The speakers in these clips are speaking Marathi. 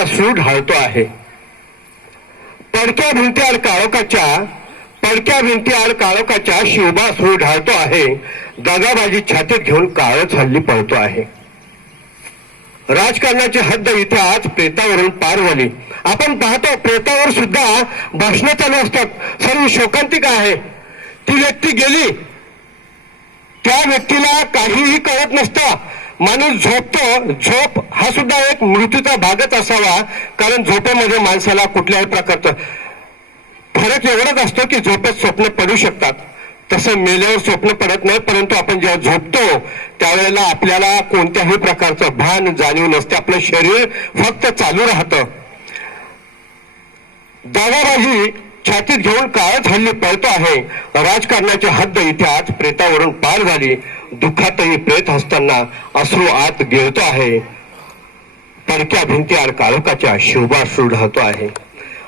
अश्रू ढाळतो आहे. पडक्या भिंतीआड काळोखाच्या शिवबाश्रू ढाळतो आहे. दगाबाजी छातीत घेऊन काळच हल्ली पळतो आहे. राजकारणाची हद्द इथे आज प्रेतावरून पार झाली. आपण पाहतो प्रेतावर सुद्धा भाषणं चालू असतात. सर्व शोकांतिका आहे. ती व्यक्ती गेली, त्या व्यक्तीला काहीही कळत नसतं. माणूस झोपतो. झोप हा सुद्धा एक मृत्यूचा भागच असावा, कारण झोपेमध्ये माणसाला कुठल्याही प्रकारचं फरक एवढाच असतो की झोपेत स्वप्न पडू शकतात. तसं मेल्यावर स्वप्न पडत नाही, परंतु आपण जेव्हा झोपतो त्यावेळेला आपल्याला कोणत्याही प्रकारचं भान जाणीव नसते. आपलं शरीर फक्त चालू राहतं. दादाबाजी छातीत घेऊन काळच हल्ली पळतो आहे. राजकारणाची हद्द इथे आज प्रेतावरून पार झाली. दुःखातही प्रेत हसताना अश्रू आत गिळतो आहे. पडक्या भिंतीआड काळोखाच्या शिवबाश्रू ढाळतो आहे.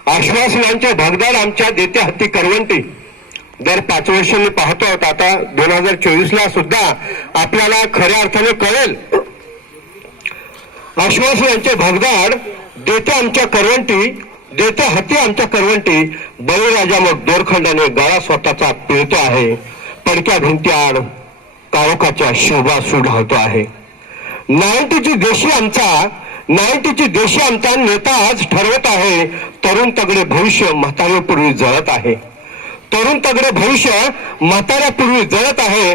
आश्वासनांचे भगदाड आमच्या देते हाती करवंटी. दर 5 वर्षांनी पाहतो आहोत. आता 2024ला सुद्धा आपल्याला खऱ्या अर्थाने कळेल. आश्वासनांचे भगदाड देते आमच्या करवंटी, देते हाती आमच्या करवंटी. बळीराजा मग दोरखंडाने गळा स्वतःचा पिळतो आहे. पडक्या भिंतीआड काळोखाच्या शिवबाश्रू ढाळतो आहे. 90ची देशी आमचा नेता आज ठरवत आहे. तरुण तगडे भविष्य म्हाताऱ्यापूर्वी जळत आहे. तरुण तगडे भविष्य म्हाताऱ्यापूर्वी जळत आहे.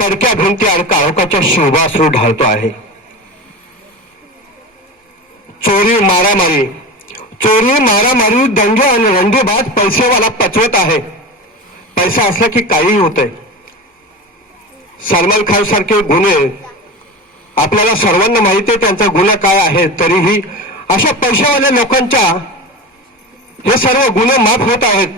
पडक्या भिंतीआड काळोखाच्या शिवबाश्रू ढाळतो आहे. चोरी मारामारी दंगे आणि रंडीबाज पैसेवाला पचवत आहे. पैसा असला की काहीही होतंय. सलमान खान सारखे गुन्हे आपल्याला सर्वांना माहिती आहे, त्यांचा गुन्हा काय आहे. तरीही अशा पैशावाल्या लोकांच्या हे सर्व गुन्हे माफ होत आहेत.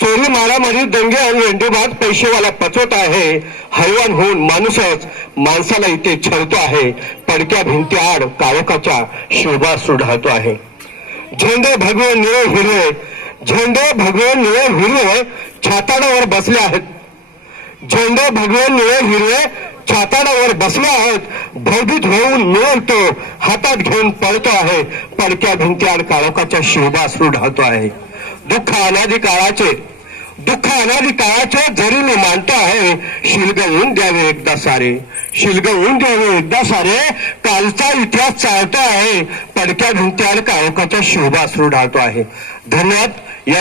चोरी मारामारी दंगे आणि रंडीबाज पैसेवाला पचवत आहे. हैवान होऊन माणूसच माणसाला इथे छळतो आहे. पडक्या भिंतीआड काळोखाच्या शिवबाश्रू ढाळतो आहे. झेंडे भगवे निळे हिरवे छाताडावर बसले आहेत. झेंडे भगवे निळे हिरवे छाताडावर बसले आहेत. भयभीत होऊन मिळवतो हातात घेऊन पळतो आहे. पडक्या भिंतीआड काळोखाच्या शिवबाश्रू ढाळतो आहे. दुःख अनादि काळाचे जरी मी मानतो आहे. शिलगवून द्यावे एकदा सारे कालचा इतिहास चालतो आहे. पडक्या भिंतीआड काळोखाच्या शिवबाश्रू ढाळतो आहे. धन्यवाद.